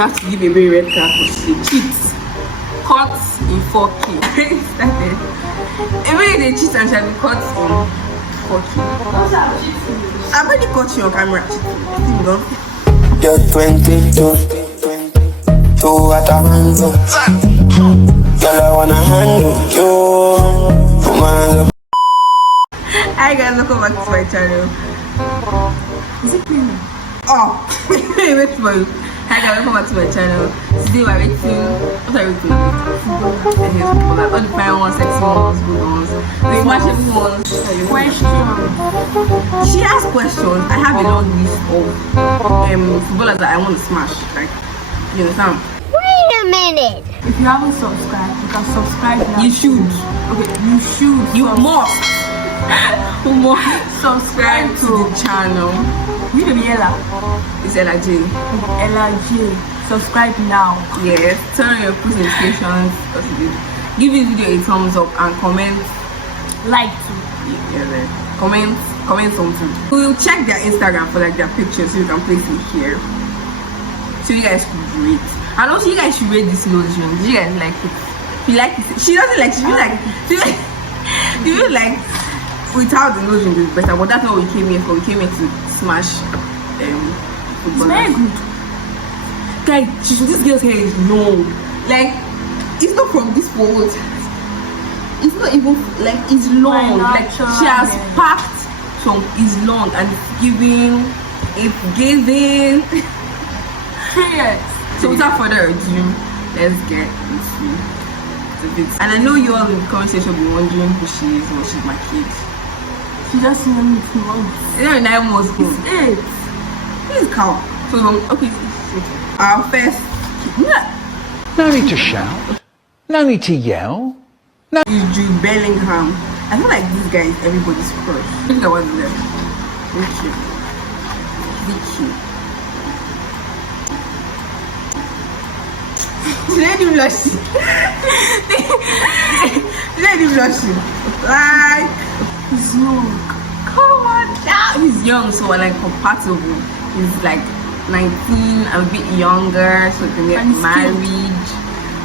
have to give a very red card for she cheats. Caught in 4K. Started. Every day they cheat and shall be caught in 4K. I've already caught you on camera. You're 22. Two at a handle. Girl, I wanna handle you. Hi guys, welcome back to my channel. Is it clean? Oh, wait for you. Hi guys, welcome back to my channel. Today we're rating. What are we rating? All the fine ones, sexy ones, good ones, the smashing ones. Question. She has questions. I have a long list of footballers that I want to smash. Like, you understand? Wait a minute. If you haven't subscribed, you can subscribe now. You should. Okay, you should. You must. Who must subscribe to the channel? You know Ella. It's Ella J. Ella J. Subscribe now. Yes. Turn on your push notifications. Give this video a thumbs up and comment. Like to. Yeah, comment something. We'll check their Instagram for like their pictures so you can place it here. So you guys could rate. And also you guys should rate this lotion. Do you guys like it? If you like it, she doesn't like. She feels like. She feels like. Without the lotion is better, but that's not what we came here for. We came here to smash It's very good. Guys, this girl's hair is long. Like, it's not from this forward. It's not even like it's long. Like she has packed some is long and it's giving. Yes. So without further ado, let's get into the bits. And I know you all in the comment section will be wondering who she is or she's my kid. She just knew me 2 months. You know, 9 months ago. It's 8. This is cow. So okay. Our first. Yeah. No need to shout. No need to yell. No. Is Jude Bellingham. I feel like this guy is everybody's crush. Look at what's there. Very cute. Very cute. Lady blushing. Lady blushing. Like. He's young. Come on now. He's young, so we're like compatible. He's like 19, a bit younger, so they can get married.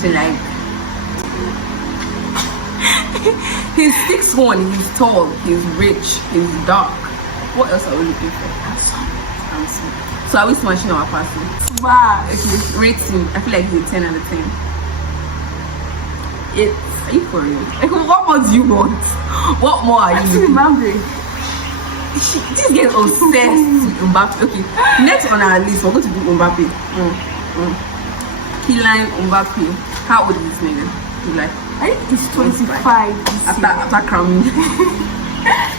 So like he's 6'1", he's tall, he's rich, he's dark. What else are we looking for? Handsome. So are we smashing our party? Wow. Okay, rating. I feel like he's a 10 out of 10. Are you for real? Like, what more do you want? What more are you? Remember. This gets obsessed with Mbappe. Okay, next on our list, we're going to do Mbappe. Kylian Mbappe. How old is this nigga? He's like, I think he's 25 after cramming.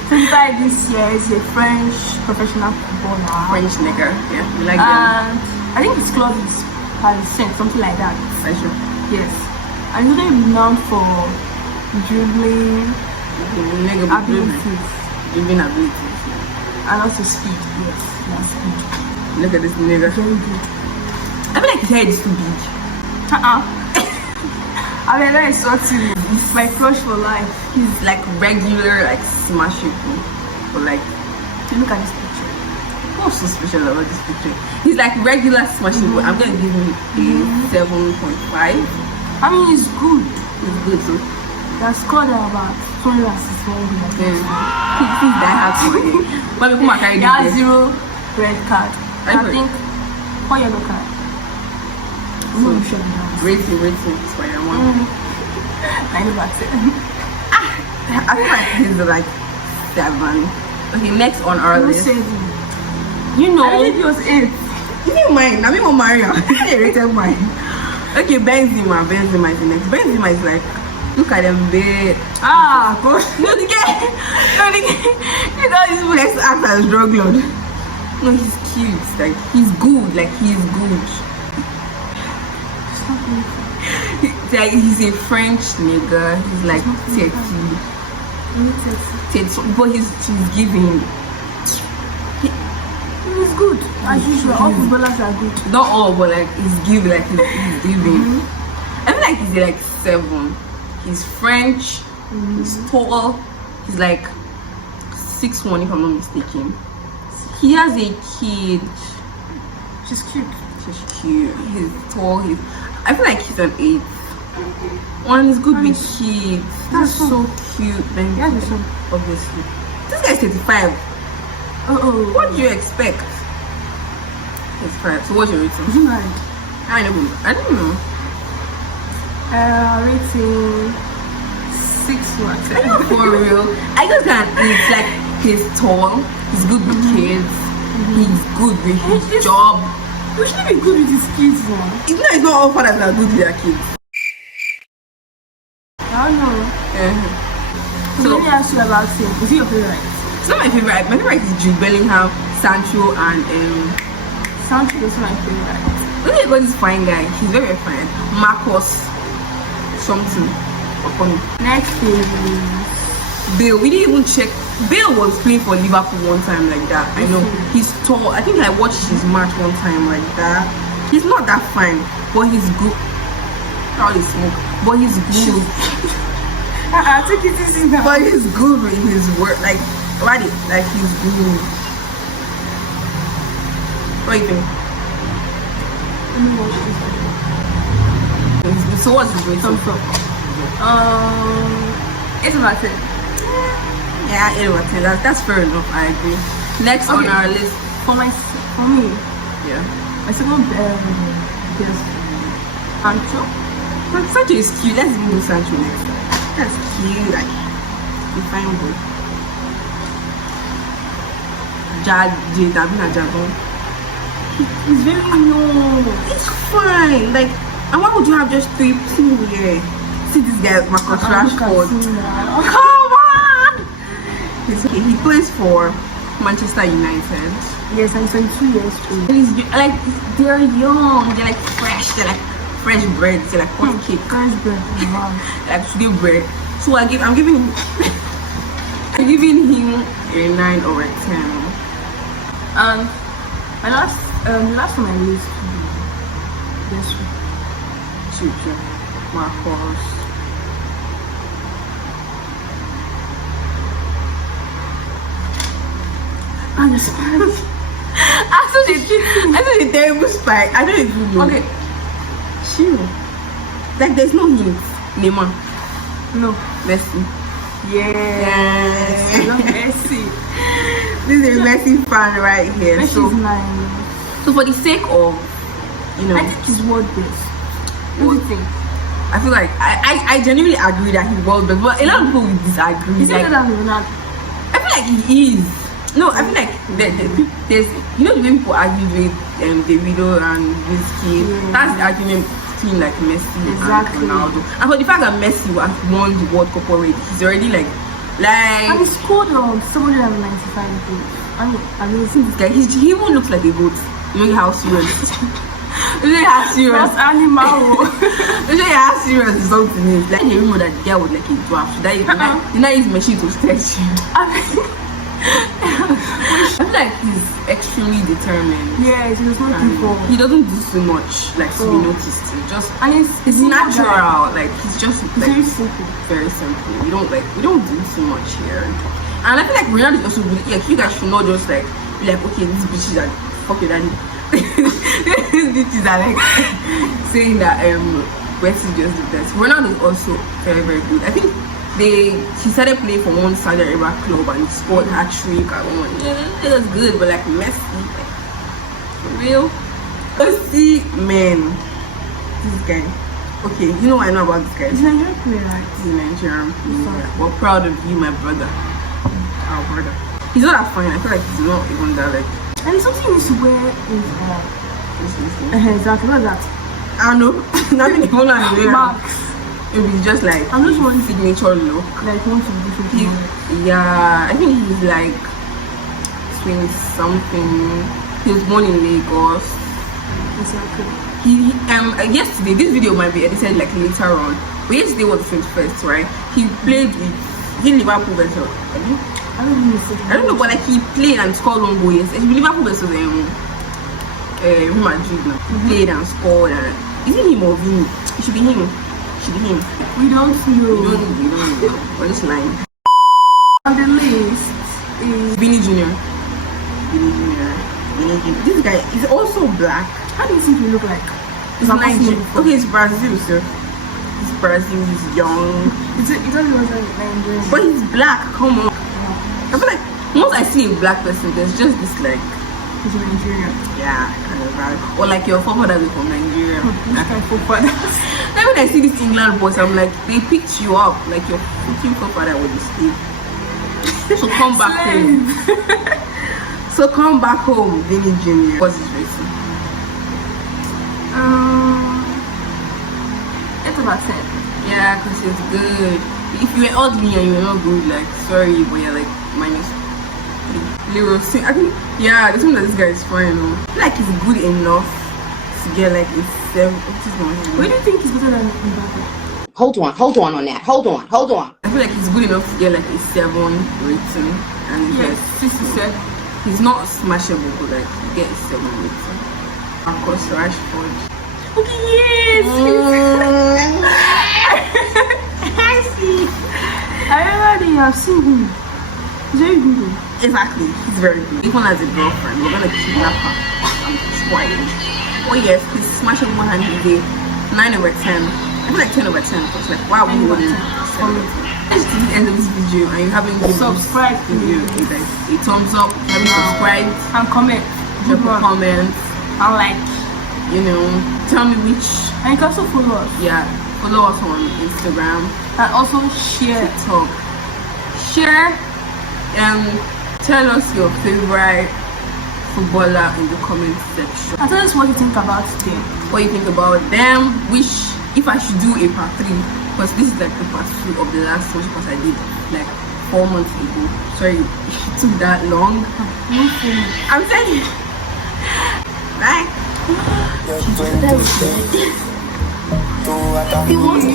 25 this year. He's a French professional footballer. French nigga. Yeah, you like and them. I think his club is Paris Saint, something like that. Are you sure? Yes. And he's really renowned for dribbling abilities. Dribbling abilities. And also speed. Yes, and speed. Look at this nigga. Very good. I feel like his head is too big. I mean, that is so too. He's my crush for life. He's like regular, like smash people. But like, Look at this picture. what's so special about this picture? He's like regular smashing people. I'm gonna give him a 7.5. I mean, he's good. It's good, so He has scored about 2 assists for him. he's die hard for him. But we come and carry He has this. 0 red card. Are you I think 4 yellow card. I'm not sure he has. Rating, for your one. 9 over 10. I feel like he's like 7. Okay, next on our list. You know, I think he was 8. even mine. I mean, Mario. They rated mine. Okay, Benzema is the next. Benzema is like, look at them, babe. Ah, gosh. No, the guy. You know, this place act as drug lord. No, he's cute. Like, he's good. Like, he's good. Like, he's a French nigga. He's like 30. But he's giving. He's good. As usual, all footballers are good. Not all, but like he's giving. Like he's giving. I feel like he's like 7. He's French. He's tall. He's like 6'1", if I'm not mistaken. He has a kid. She's cute. He's cute. He's tall. I feel like he's an 8. One is good with kids. That's so cute. Then Yeah, this one. obviously. This guy's 35. Oh. What do you expect? It's 5. So what's your rating? Is he married? I don't know. Rating 6 or I know for real. I just can't. It's like he's tall. He's good with kids. He's good with his job. We should be good with his kids now. It's not all fathers that are good with their kids. I don't know. So let me ask you about him. Is he your favorite? It's not my favorite. My favorite is Jude Bellingham, Sancho, and Sancho is my favorite. look at this fine guy. He's very, very fine. Marcos something. Funny. Next is Bale. We didn't even check. Bale was playing for Liverpool one time like that. I know. He's tall. I think I watched his match one time like that. He's not that fine, but he's good. Probably smoke, but he's good. take it easy now. But he's good with his work. Like he's good. What do you think? Let me watch this. So what's his rating? 8 out of 10. Yeah, 8 over 10. That's fair enough. I agree. Next on our list. For me, Yeah. my second is Sancho. But Sancho is cute. Let's even do Sancho next. That's cute. Like, you find boy. He's very young. It's fine. Like, and why would you have just 3 people here? See this guy, Marcus Rashford. Come on! It's okay. He plays for Manchester United. Yes, I'm 22 years old. And he's like, they're young. They're like fresh. They're like fresh bread. They're like hot cake. Fresh bread. Wow. Like today bread. So I'm giving him I'm giving him a 9 over 10. My last on my list this Chicken, Marcos. and the Spanish. I saw the terrible spy. I don't even know. Okay. Chill. Like there's no hint. Neymar. No. Messi. Yes. I love Messi. This is a Messi fan right here. Messi's nice. So for the sake of, I think he's worth this. What do you think? I feel like I genuinely agree that he's world best, but a lot of people will disagree. Is it Like, better than Ronaldo? I feel like he is. No, I feel like there's the way people argue with Davido and Whiskey. That's the argument between like Messi Exactly. and Ronaldo. And for the fact that Messi has won the World Cup already, he's already like and he scored 795 goals. I mean, see this guy. He even looks like a goat. You know how serious. You know how serious. that's animal. You know how serious something is. Like you know that the guy was like a dwarf. That is not his machine to stretch you. I feel like he's extremely determined. Yes, he was not before. He doesn't do so much like to be noticed. And It's natural. Like he's just like very simple. very simple. We don't do so much here. And I feel like Ronaldo is also really like you guys should not just like be like, okay, these bitches are fuck your daddy. These bitches are like saying that Messi is just the best. Ronaldo is also very, very good. I think he started playing for one Saudi Arabia club and he scored a hat-trick and one. Yeah, it was good, but like Messi, like, for real. Messi, man, this guy. Okay, you know what I know about this guy. He's a Nigerian player, right? He's a Nigerian player. We're proud of you, my brother. Our brother. He's not that fine. I feel like he's not even that like. And something he used to wear is exactly what's that? I don't know. Nothing even on the Max. Maybe it's just like I'm just one signature look. Like want to do something. Yeah, I think he's like 20 something. He was born in Lagos. Exactly. He yesterday, this video might be edited like later on, but yesterday was the 21st, right? He played with Liverpool versus I don't know, but like he played and scored one goal yesterday. Liverpool versus Real Madrid now. He played and scored. And is it him or Vini? It should be him. We don't know. We don't know. We're just lying. On the list is Vini Jr. This guy is also black. How do you think you look like? It's Nigeria. Okay, it's Brazil, sir. It's Brazil. He's young. It doesn't look like Nigerian. But he's black. Come on. I feel like once I see a black person, there's just this like. He's from Nigeria. Yeah, kind of right. Or like your forefathers are from Nigeria. Which kind of forefathers? Then when I see these England boys, I'm like, they picked you up like your fucking forefather with this kid. So come back home. So come back home, Vinny Jr. What's his rating? 8 over 10. Yeah, because it's good. If you were ugly and you were not good, like, sorry, but you're like minus 3. Little thing. I think, yeah, the thing that this guy is fine. I feel like he's good enough to get like a 7. What do you think is better than Mbappe? Hold on on that. Hold on. I feel like he's good enough to get like a 7 rating. And Yes, yes, he's not smashable, but like, you get a 7 rating. Of course, Rashford. Okay, yes! I see. I remember that you have seen him. He's very good. Exactly, he's very good. Even as a girlfriend, we're gonna kidnap her and try it. Oh yes, he's smashable and he's a 9 over 10. I feel like 10 over 10 because like why would you want to this is the end of this video and you haven't given Subscribe this video a thumbs up, haven't subscribed, And comment. drop a comment, And like. you know, tell me which, And you can also follow us. yeah, follow us on Instagram, And also share. TikTok, share, and tell us your favorite footballer in the comment section. And tell us what you think about them. What you think about them, which if I should do a part 3, because this is like the part 2 of the last one because I did like 4 months ago. Sorry, it took that long. I'm telling you. Bye. You're 22. 2 at a He wants to